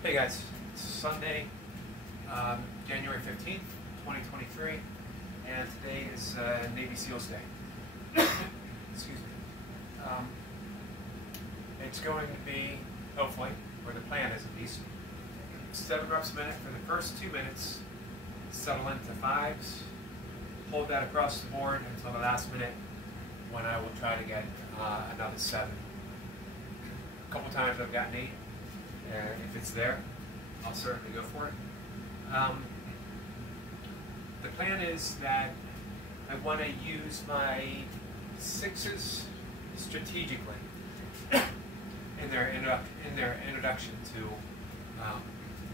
Hey guys, it's Sunday, January 15th, 2023, and today is Navy SEALs Day. Excuse me. It's going to be, hopefully, or the plan is at least, 7 reps a minute for the first 2 minutes, settle into 5s, hold that across the board until the last minute when I will try to get another 7. A couple times I've gotten 8. If it's there, I'll certainly go for it. The plan is that I want to use my 6s strategically in their introduction to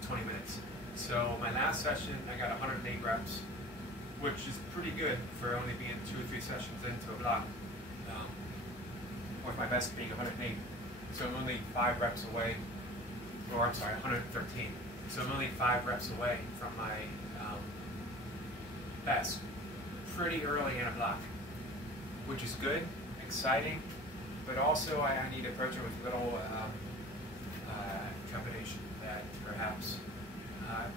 20 minutes. So my last session, I got 108 reps, which is pretty good for only being 2 or 3 sessions into a block, with my best being 108. So I'm only 5 reps away. Or I'm sorry, 113. So I'm only 5 reps away from my best, pretty early in a block, which is good, exciting, but also I need to approach it with little trepidation that perhaps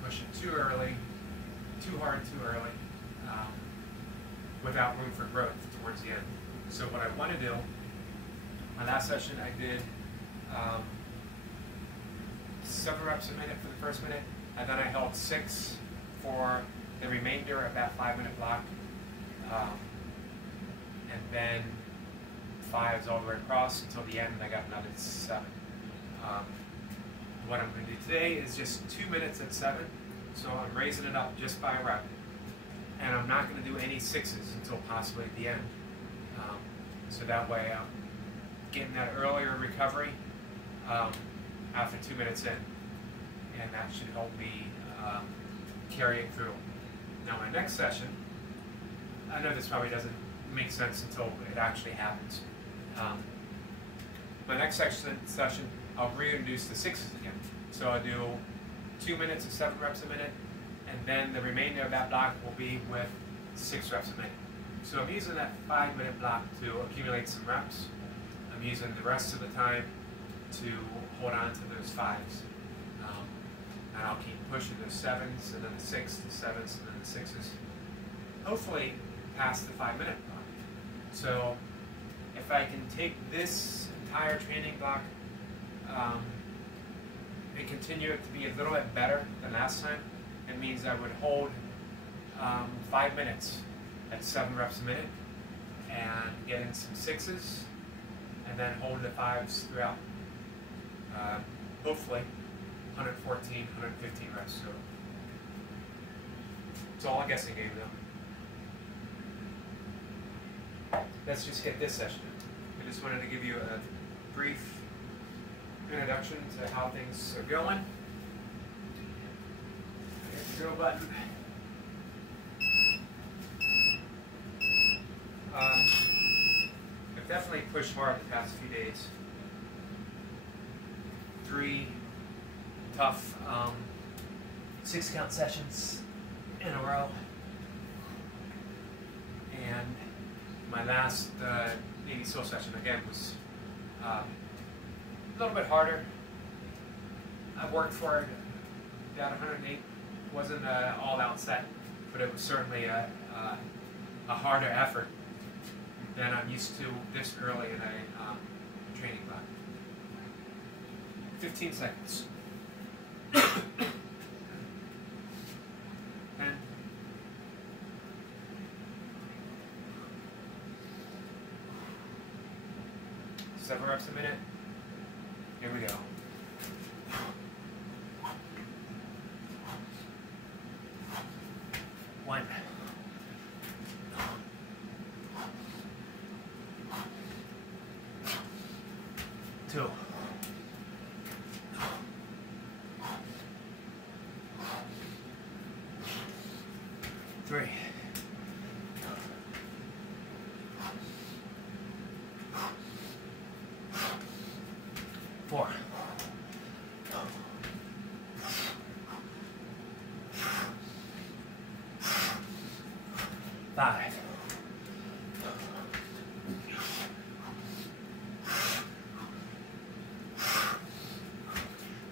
pushing too early, too hard too early, without room for growth towards the end. So what I want to do, my last session I did 7 reps a minute for the first minute, and then I held 6 for the remainder of that 5-minute block, and then 5s all the way across until the end, and I got another 7. What I'm going to do today is just 2 minutes at 7, so I'm raising it up just by a rep, and I'm not going to do any 6s until possibly at the end, so that way I'm getting that earlier recovery after 2 minutes in, and that should help me carry it through. Now my next session, I know this probably doesn't make sense until it actually happens. My next session, I'll reintroduce the 6s again. So I'll do 2 minutes of 7 reps a minute, and then the remainder of that block will be with 6 reps a minute. So I'm using that 5-minute block to accumulate some reps. I'm using the rest of the time to hold on to those 5s. And I'll keep pushing those 7s, and then the 6s, the 7s, and then the 6s. Hopefully past the 5-minute block. So if I can take this entire training block and continue it to be a little bit better than last time, it means I would hold 5 minutes at 7 reps a minute and get in some 6s, and then hold the 5s throughout. Hopefully 114, 115 reps. So it's all a guessing game though. Let's just get this session in. I just wanted to give you a brief introduction to how things are going. Hit the go button. I've definitely pushed hard the past few days. 3 tough 6-count sessions in a row, and my last Navy SEAL session again was a little bit harder. I worked for it. That 108 wasn't an all-out set, but it was certainly a harder effort than I'm used to this early in a training block. 15 seconds. 10. 7 reps a minute. Here we go. 1. 2. 3. 4. 5.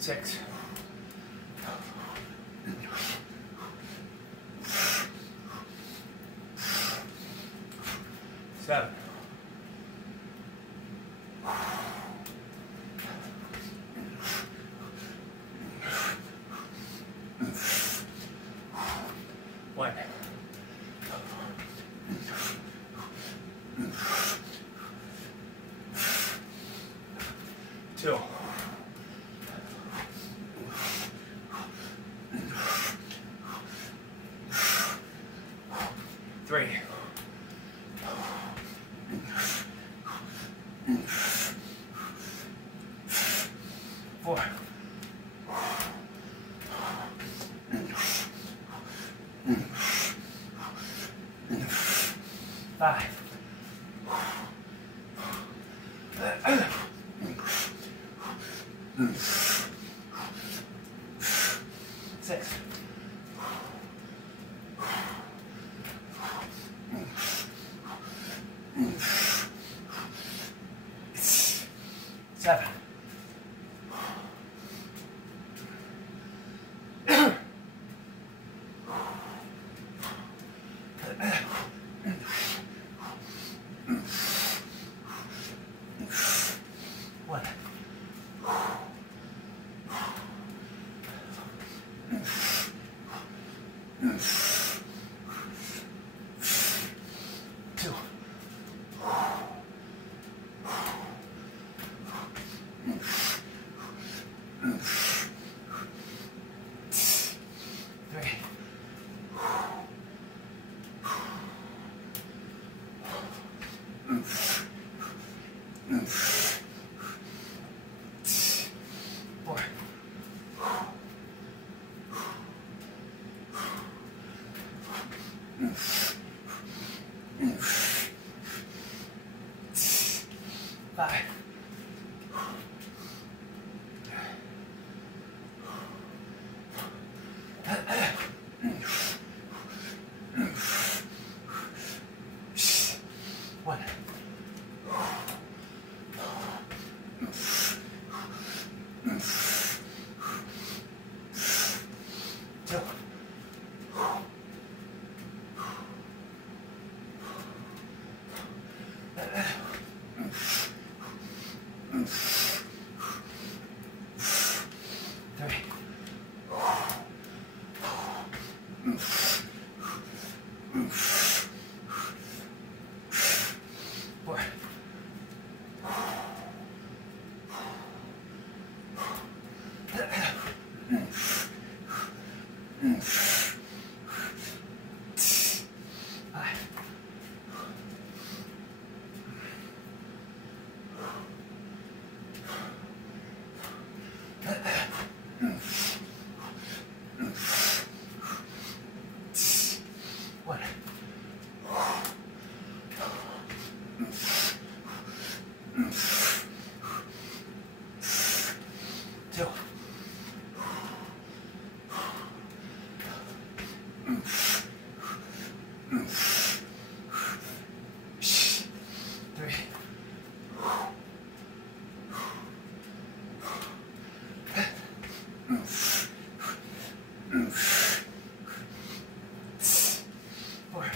6. 7. 1. 2. 3. 4. 5. 6. 7. 1. 2. 3. 4. 5. 1. 2. 3. 4. 5. 1. 2. 3. 4.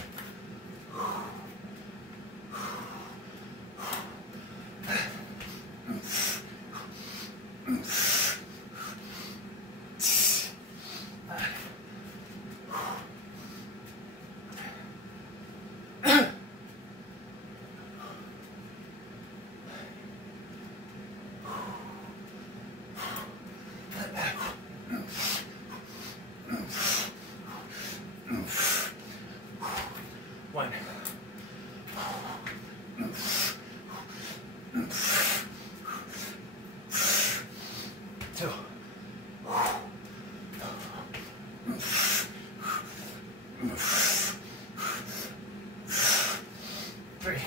1. 2. 3.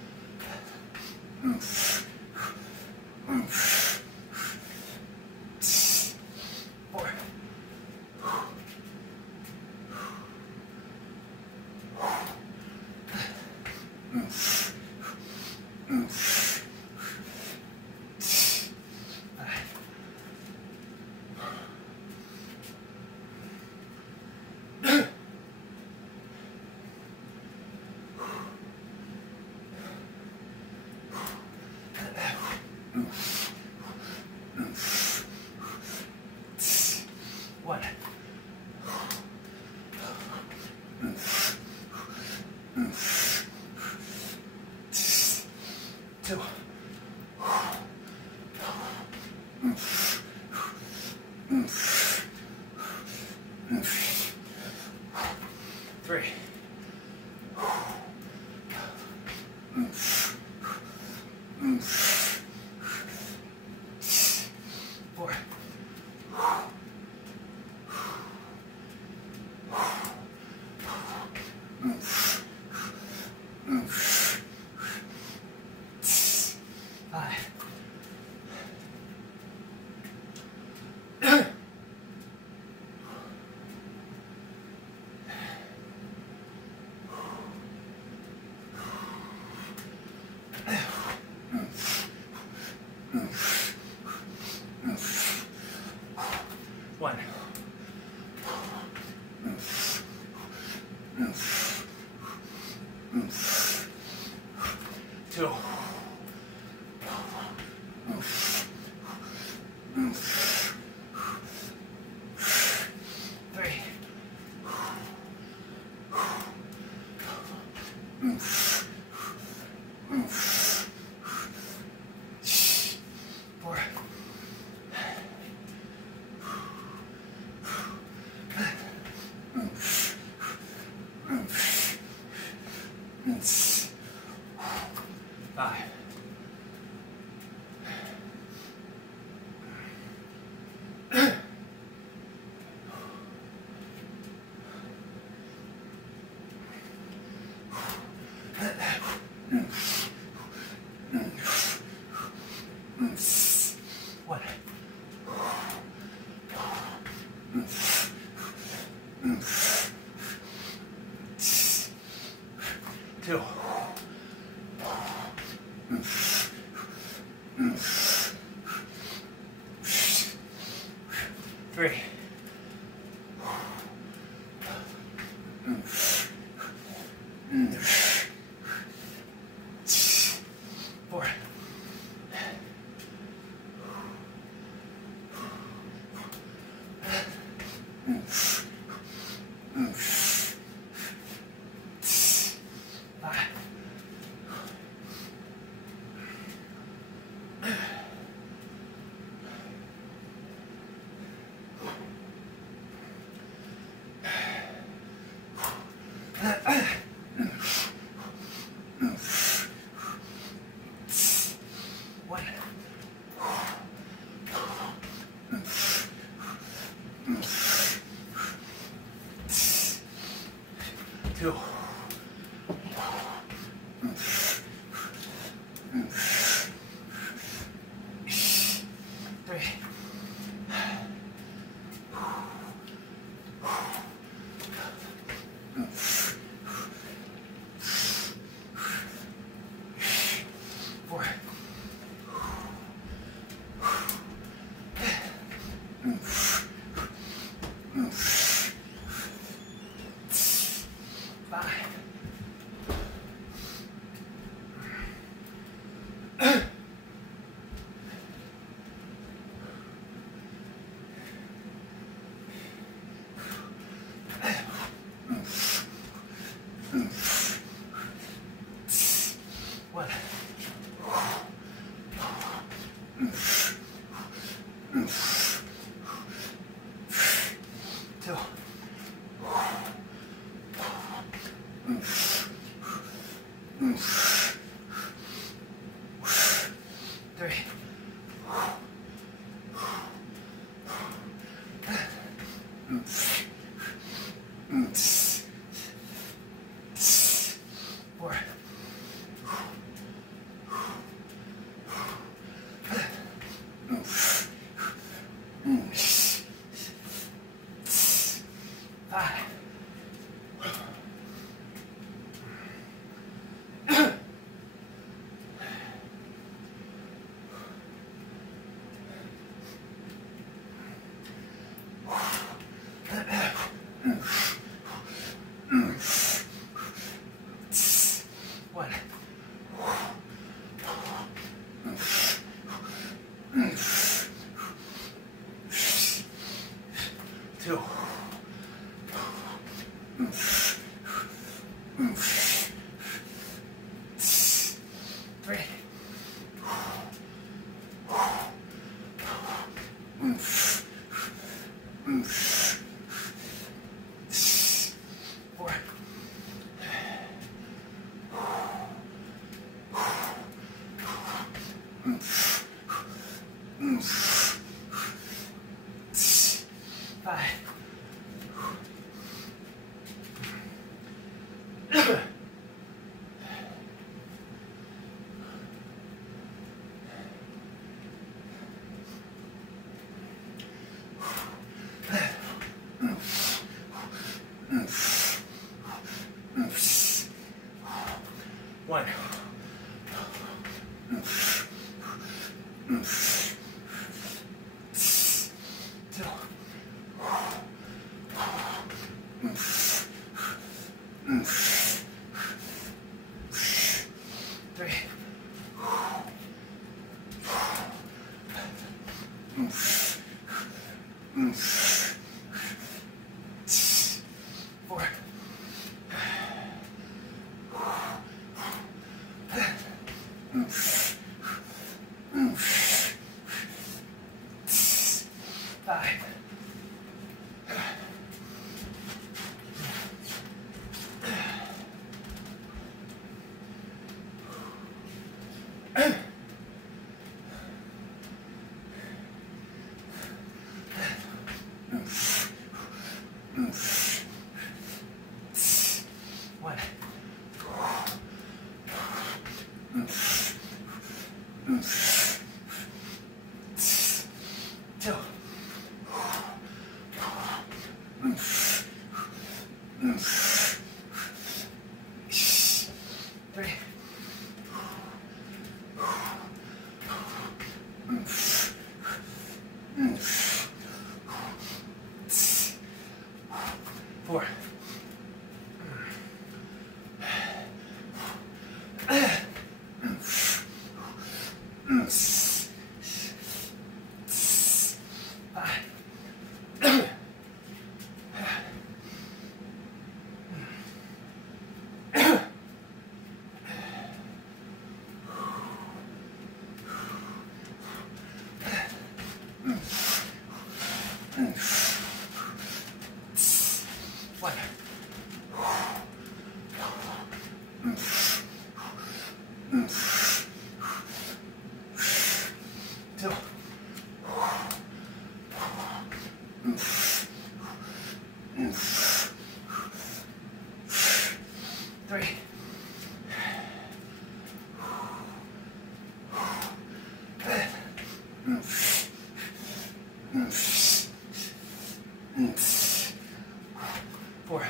4. 5. One. Two. Three. Four. Five. One. Two. Three. Four. Five. One. Two. Three. Four. Five. One. Two. Three. Four. Five. One. Two. Three. Four. Five. One. Two. Three. Four. Five. One. Two. Three. Four. Five. One. Two. Three. Four. One. Two. Three. Four.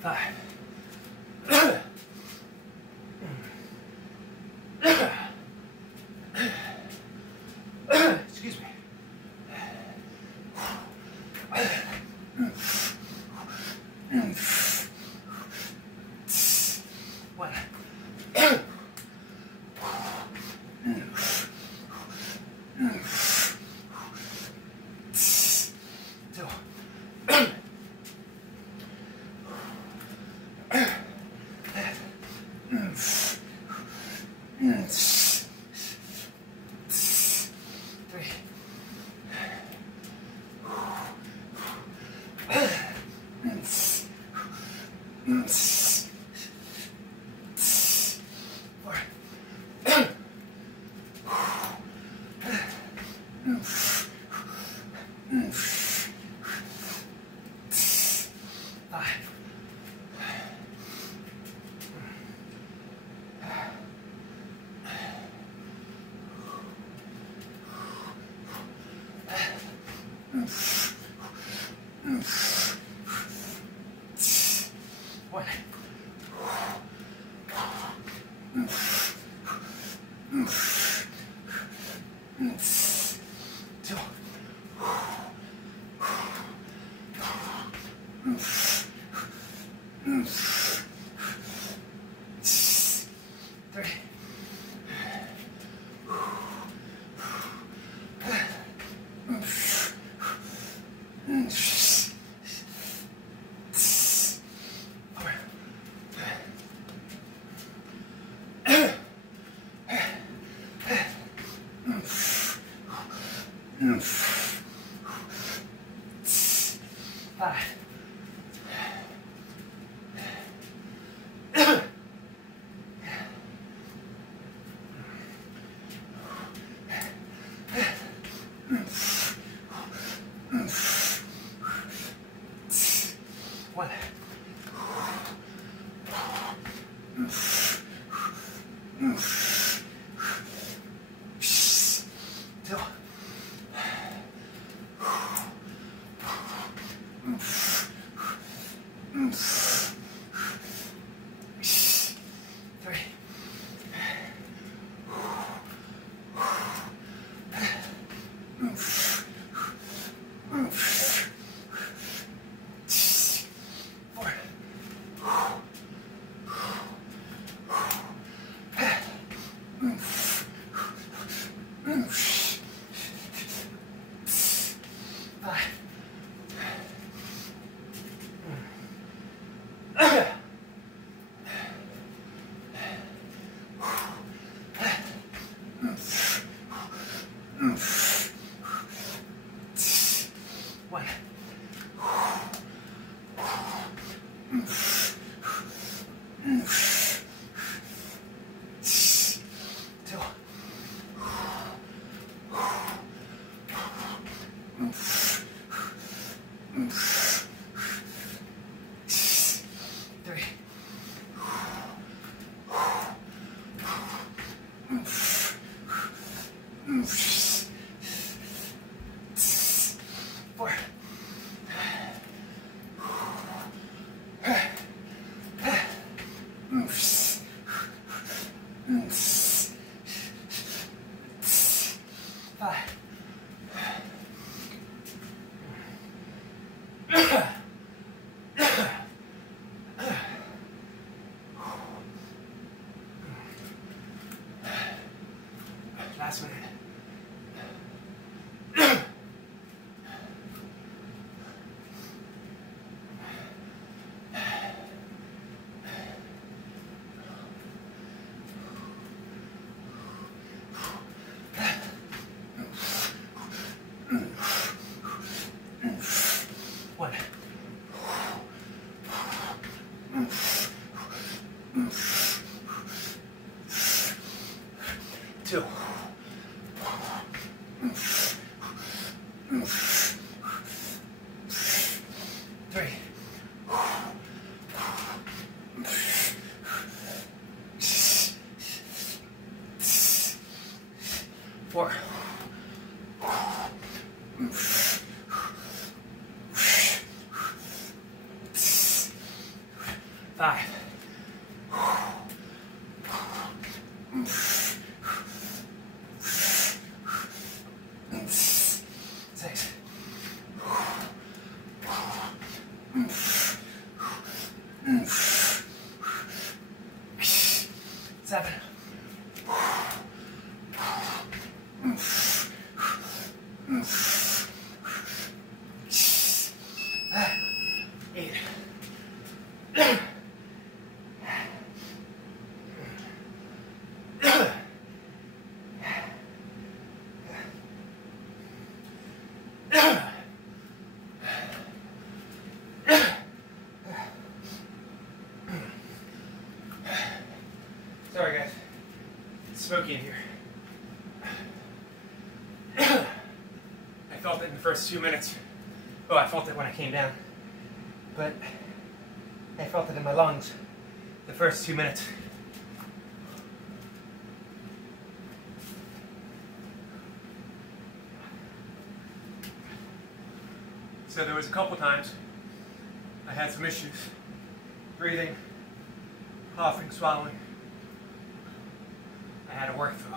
Five. Excuse me. One. Two. Three. Four. Five. One. Two. Last minute. One. Two. Three. Four. Five. Six. 7. 8. Sorry guys, it's smoky in here. I felt it in the first 2 minutes. Oh, I felt it when I came down. But I felt it in my lungs the first 2 minutes. So there was a couple times I had some issues breathing, coughing, swallowing. I had to work through.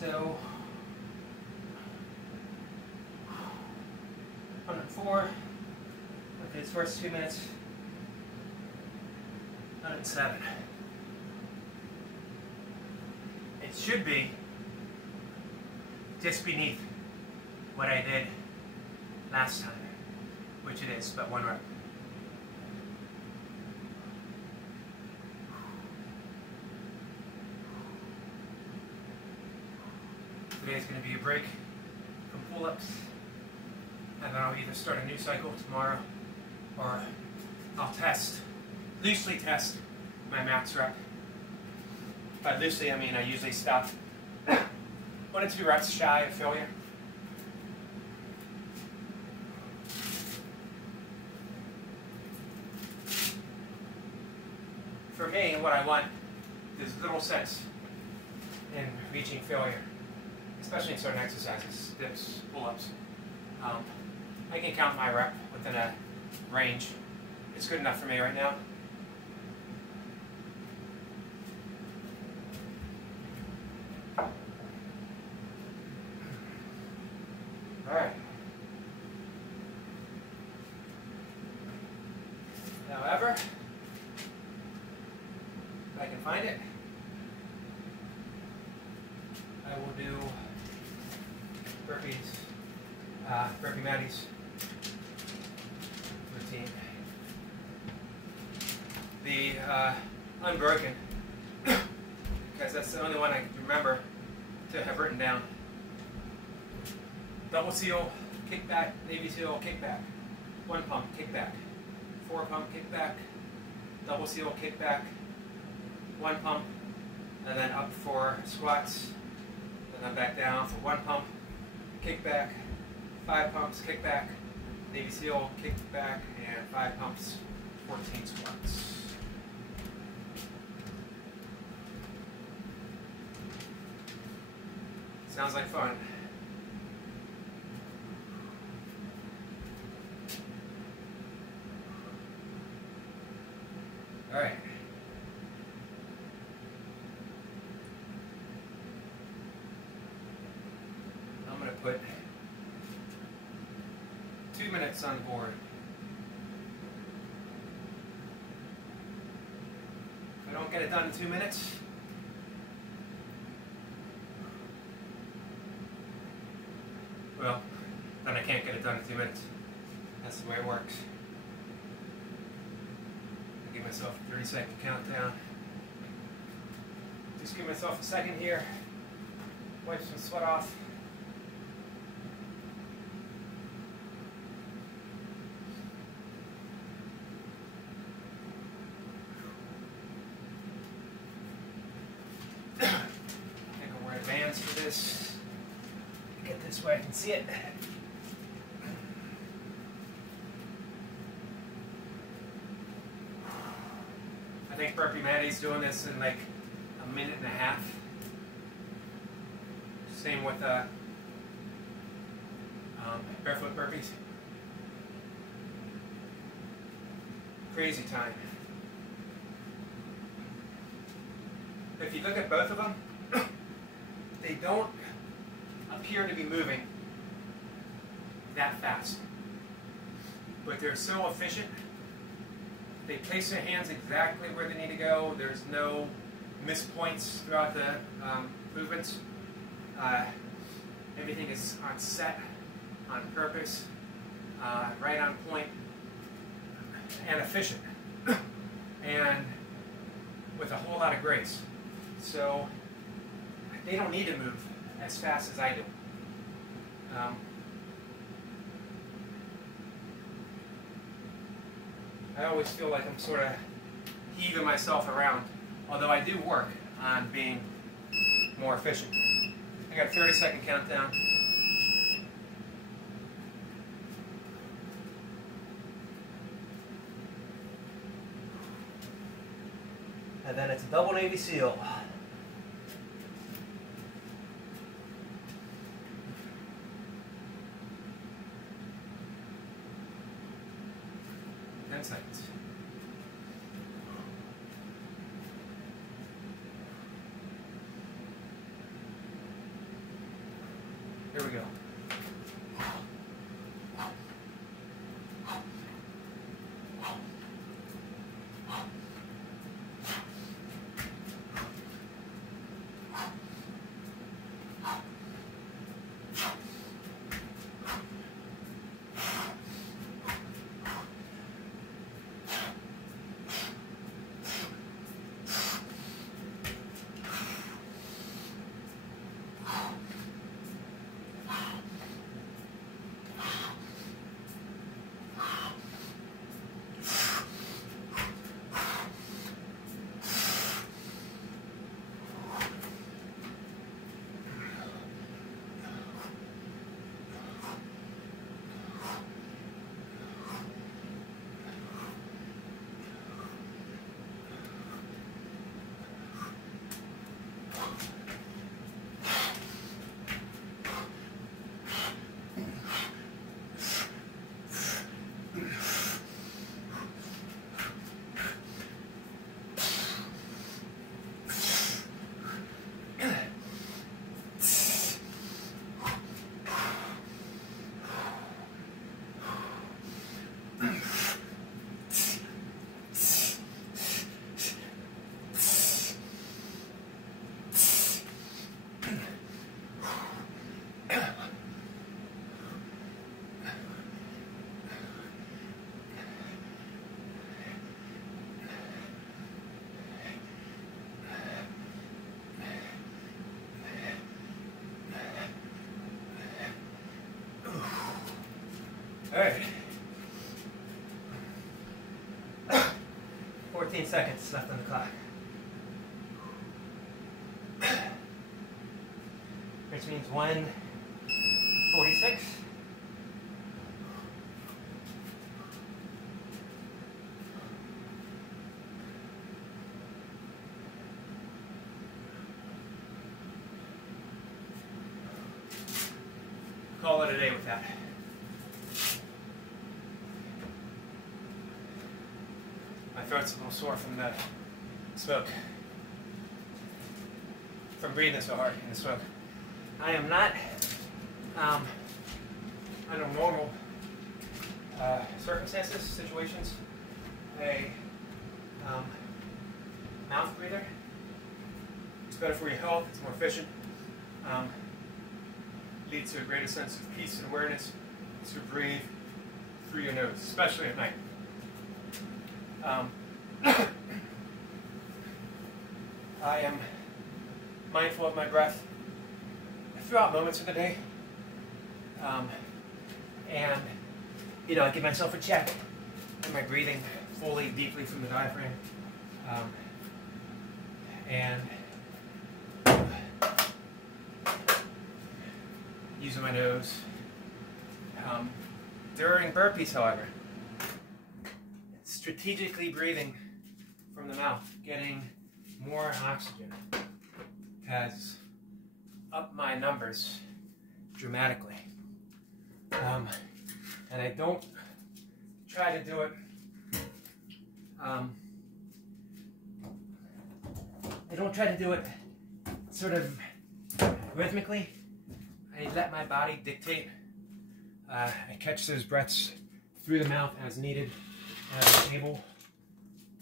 So 104 with his first 2 minutes. 107. It should be just beneath what I did last time, which it is, but 1 rep. Today's going to be a break from pull-ups, and then I'll either start a new cycle tomorrow, or I'll loosely test my max rep. By loosely, I mean I usually stop 1 or 2 reps shy of failure. For me, what I want is little sense in reaching failure, especially in certain exercises, dips, pull-ups. I can count my rep within a range. It's good enough for me right now. Alright. However, if I can find it, I will do burpees, burpee matties routine. The Unbroken, because that's the only one I can remember to have written down. Double seal, kickback, Navy seal, kickback. 1 pump, kickback. 4 pump, kickback. Double seal, kickback. 1 pump, and then up for squats. And then back down for 1 pump, kickback. 5 pumps, kickback. Navy seal, kickback, and 5 pumps, 14 squats. Sounds like fun. All right. I'm going to put 2 minutes on the board. If I don't get it done in 2 minutes, well, then I can't get it done in 2 minutes. That's the way it works. I give myself a 30-second countdown. Just give myself a second here. Wipe some sweat off. I think I'll wear Vans for this. Get this way I can see it. I think Burpee Maddie's doing this in like 1.5 minutes. Same with barefoot burpees. Crazy time. If you look at both of them, they don't appear to be moving that fast, but they're so efficient. They place their hands exactly where they need to go. There's no missed points throughout the movements. Everything is on set, on purpose, right on point, and efficient, and with a whole lot of grace. So they don't need to move as fast as I do. I always feel like I'm sort of heaving myself around, although I do work on being more efficient. I got a 30-second countdown. And then it's a double Navy SEAL. 10 seconds. we go. All right. 14 seconds left on the clock. Which means 1:46. Call it a day with that. My throat's a little sore from the smoke. From breathing so hard in the smoke. I am not under normal circumstances, situations, a mouth breather. It's better for your health, it's more efficient. Leads to a greater sense of peace and awareness to breathe through your nose, especially at night. I am mindful of my breath throughout moments of the day, and I give myself a check. Am I breathing fully, deeply from the diaphragm? And using my nose. During burpees, however, strategically breathing from the mouth, getting more oxygen, has upped my numbers dramatically. And I don't try to do it sort of rhythmically. I let my body dictate. I catch those breaths through the mouth as needed, as I'm able,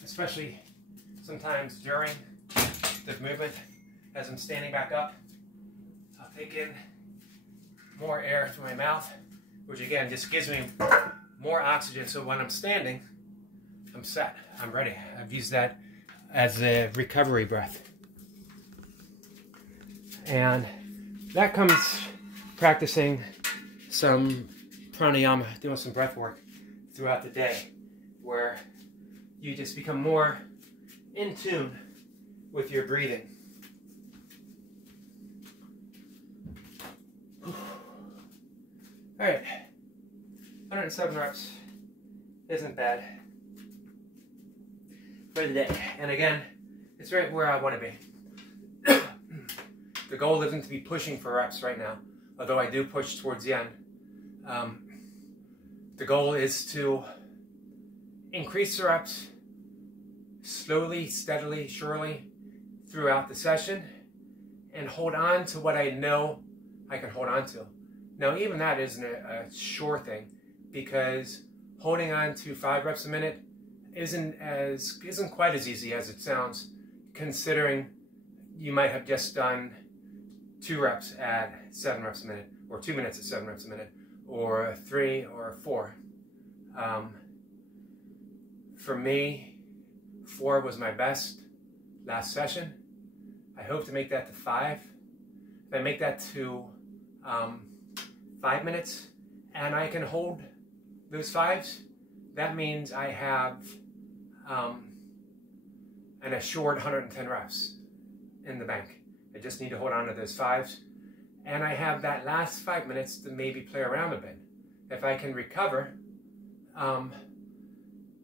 especially sometimes during the movement as I'm standing back up. I'll take in more air through my mouth, which again just gives me more oxygen, so when I'm standing, I'm set, I'm ready. I've used that as a recovery breath. And that comes practicing some pranayama, doing some breath work throughout the day, where you just become more in tune with your breathing. All right, 107 reps isn't bad for the day. And again, it's right where I want to be. The goal isn't to be pushing for reps right now, although I do push towards the end. The goal is to increase the reps slowly, steadily, surely throughout the session, and hold on to what I know I can hold on to. Now, even that isn't a sure thing, because holding on to 5 reps a minute isn't quite as easy as it sounds, considering you might have just done 2 reps at 7 reps a minute, or 2 minutes at 7 reps a minute, or 3 or 4. For me, 4 was my best last session. I hope to make that to 5. If I make that to 5 minutes and I can hold those 5s, that means I have an assured 110 reps in the bank. I just need to hold on to those 5s, and I have that last 5 minutes to maybe play around a bit. If I can recover,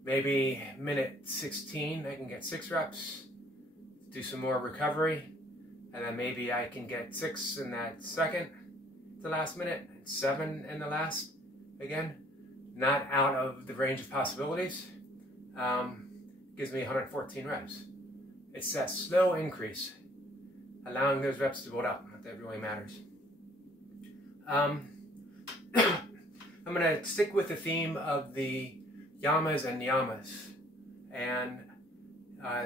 maybe minute 16, I can get 6 reps, do some more recovery, and then maybe I can get 6 in that second to last minute, 7 in the last. Again, not out of the range of possibilities. Gives me 114 reps. It's that slow increase, allowing those reps to build up, that really matters. I'm going to stick with the theme of the Yamas and Niyamas, and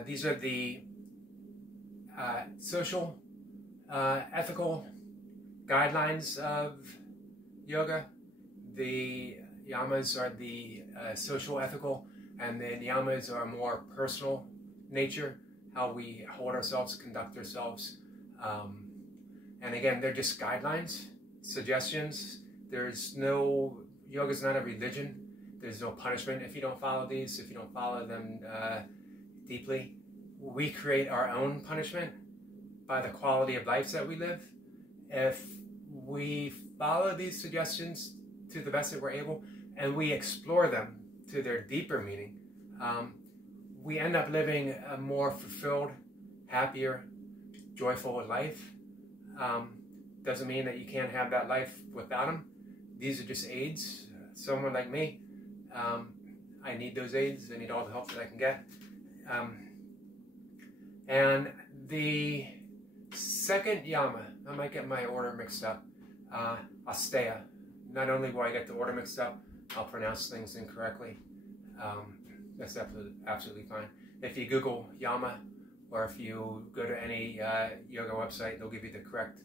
these are the social, ethical guidelines of yoga. The Yamas are the social, ethical, and the Niyamas are more personal nature, how we hold ourselves, conduct ourselves. And again, they're just guidelines, suggestions. Yoga's not a religion. There's no punishment if you don't follow these, if you don't follow them deeply. We create our own punishment by the quality of lives that we live. If we follow these suggestions to the best that we're able, and we explore them to their deeper meaning, we end up living a more fulfilled, happier, joyful life. Doesn't mean that you can't have that life without them. These are just aids. Someone like me, I need those aids. I need all the help that I can get. And the second yama, I might get my order mixed up, Asteya. Not only will I get the order mixed up, I'll pronounce things incorrectly. That's absolutely fine. If you Google Yama, or if you go to any yoga website, they'll give you the correct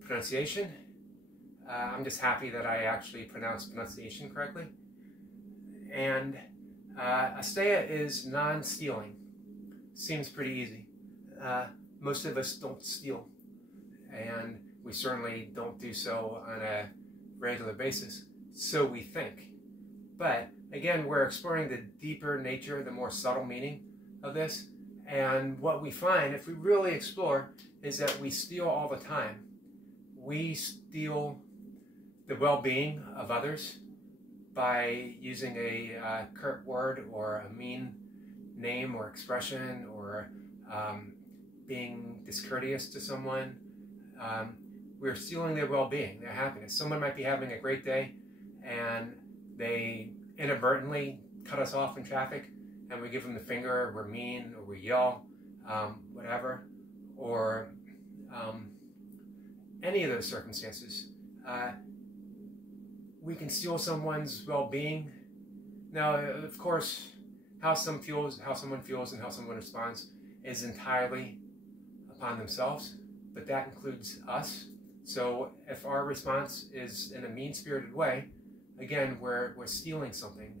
pronunciation. I'm just happy that I actually pronounced pronunciation correctly. And Asteya is non-stealing. Seems pretty easy. Most of us don't steal, and we certainly don't do so on a regular basis, so we think. But again, we're exploring the deeper nature, the more subtle meaning of this, and what we find, if we really explore, is that we steal all the time. We steal the well-being of others by using a curt word or a mean name or expression, or being discourteous to someone. We're stealing their well-being, their happiness. Someone might be having a great day and they inadvertently cut us off in traffic, and we give them the finger, we're mean, or we yell, whatever, or any of those circumstances. We can steal someone's well-being. Now, of course, how someone feels and how someone responds is entirely upon themselves, but that includes us. So if our response is in a mean-spirited way, again, we're stealing something,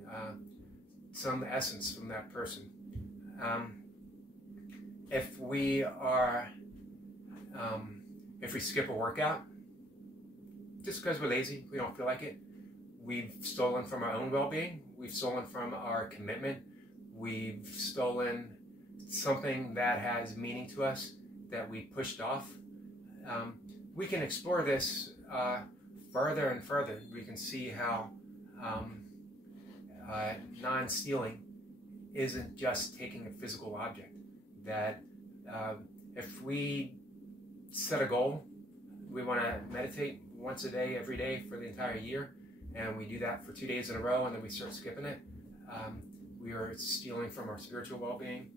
some essence from that person. If we skip a workout, just because we're lazy, we don't feel like it, we've stolen from our own well-being, we've stolen from our commitment, we've stolen something that has meaning to us that we pushed off. We can explore this further and further. We can see how non-stealing isn't just taking a physical object. That if we set a goal, we want to meditate once a day, every day for the entire year, and we do that for 2 days in a row, and then we start skipping it, we are stealing from our spiritual well-being.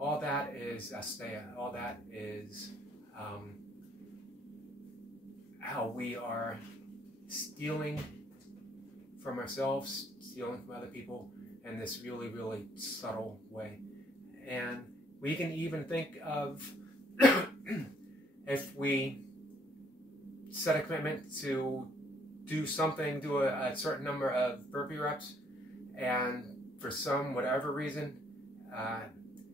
All that is Asteya. All that is how we are stealing from ourselves, stealing from other people in this really, really subtle way. And we can even think of if we set a commitment to do something, do a certain number of burpee reps, and for some whatever reason,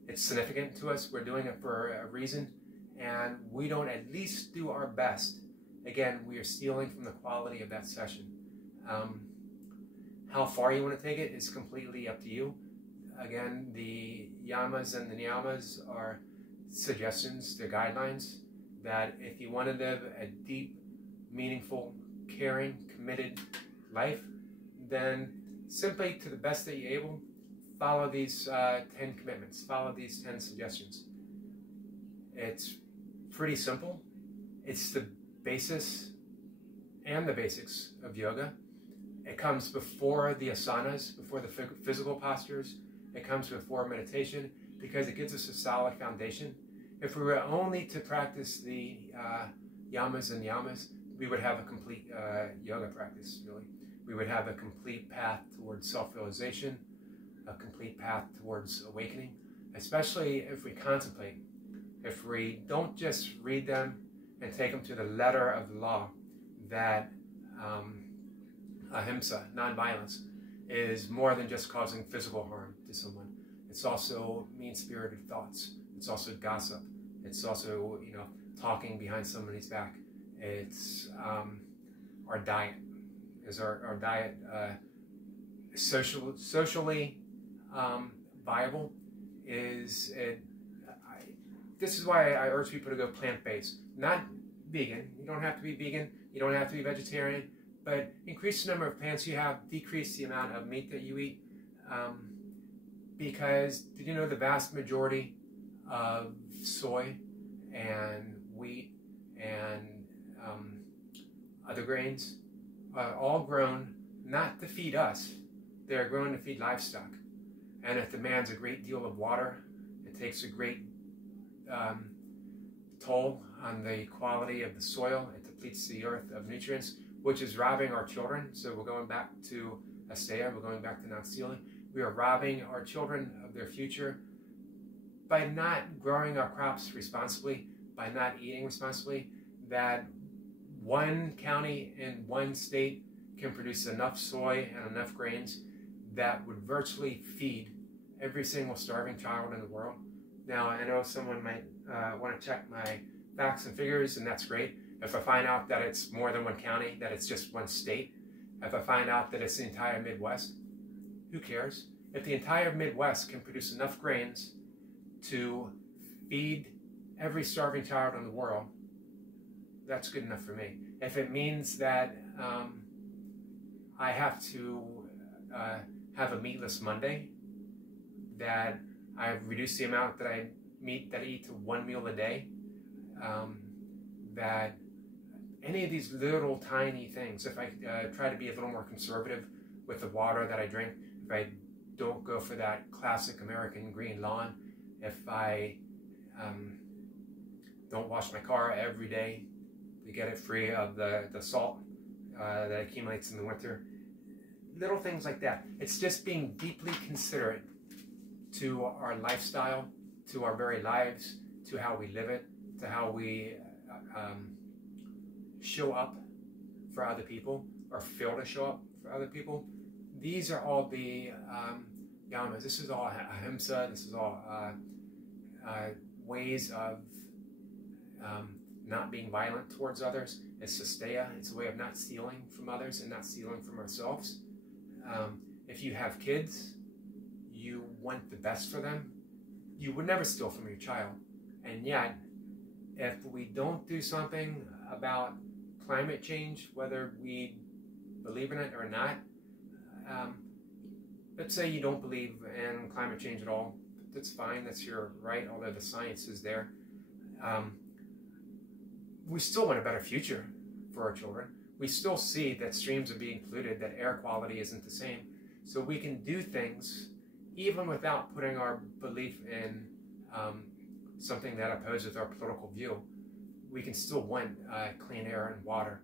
it's significant to us, we're doing it for a reason, and we don't at least do our best, again, we are stealing from the quality of that session. How far you want to take it is completely up to you. Again, the Yamas and the Niyamas are suggestions, they're guidelines, that if you want to live a deep, meaningful, caring, committed life, then simply to the best that you're able, follow these 10 commitments, follow these 10 suggestions. It's pretty simple. It's the basis and the basics of yoga. It comes before the asanas, before the physical postures. It comes before meditation because it gives us a solid foundation. If we were only to practice the yamas and niyamas, we would have a complete yoga practice, really. We would have a complete path towards self-realization, a complete path towards awakening, especially if we contemplate. If we don't just read them and take them to the letter of the law, that ahimsa, non-violence, is more than just causing physical harm to someone. It's also mean-spirited thoughts. It's also gossip. It's also, talking behind somebody's back. It's our diet. Is our diet socially viable? Is it? This is why I urge people to go plant-based, not vegan. You don't have to be vegan. You don't have to be vegetarian. But increase the number of plants you have. Decrease the amount of meat that you eat. Because did you know the vast majority of soy and wheat and other grains are all grown not to feed us, they're grown to feed livestock. And it demands a great deal of water. It takes a great toll on the quality of the soil. It depletes the earth of nutrients, which is robbing our children. So we're going back to Asteya, we're going back to not stealing. We are robbing our children of their future by not growing our crops responsibly, by not eating responsibly. That one county in one state can produce enough soy and enough grains that would virtually feed every single starving child in the world. Now, I know someone might want to check my facts and figures, and that's great. If I find out that it's more than one county, that it's just one state, if I find out that it's the entire Midwest, who cares? If the entire Midwest can produce enough grains to feed every starving child in the world, that's good enough for me. If it means that I have to have a meatless Monday, that I've reduced the amount that I eat to one meal a day, that any of these little tiny things, if I try to be a little more conservative with the water that I drink, if I don't go for that classic American green lawn, if I don't wash my car every day to get it free of the salt that accumulates in the winter, little things like that. It's just being deeply considerate to our lifestyle, to our very lives, to how we live it, to how we show up for other people or fail to show up for other people. These are all the yamas. This is all ahimsa. This is all ways of not being violent towards others. It's asteya. It's a way of not stealing from others and not stealing from ourselves. If you have kids, you want the best for them. You would never steal from your child. And yet, if we don't do something about climate change, whether we believe in it or not, let's say you don't believe in climate change at all, that's fine, that's your right, although the science is there. We still want a better future for our children. We still see that streams are being polluted, that air quality isn't the same. So we can do things even without putting our belief in something that opposes our political view. we can still win clean air and water,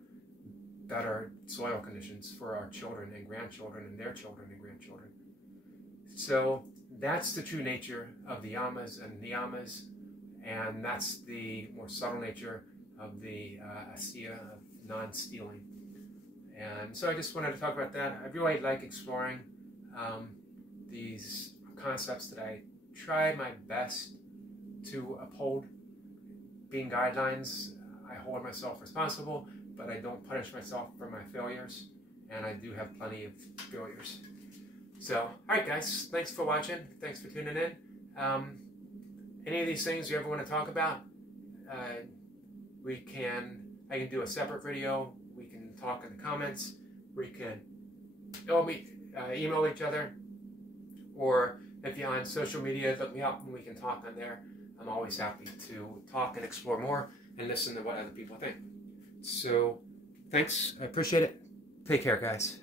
better soil conditions for our children and grandchildren and their children and grandchildren. So that's the true nature of the Yamas and Niyamas, and that's the more subtle nature of the Asteya, of non-stealing. And so I just wanted to talk about that. I really like exploring these concepts that I try my best to uphold. Being guidelines, I hold myself responsible, but I don't punish myself for my failures, and I do have plenty of failures. So, alright guys, thanks for watching, thanks for tuning in. Any of these things you ever want to talk about, I can do a separate video, we can talk in the comments, we can email each other, or if you're on social media, look me up and we can talk on there. I'm always happy to talk and explore more and listen to what other people think. So, thanks, I appreciate it. Take care, guys.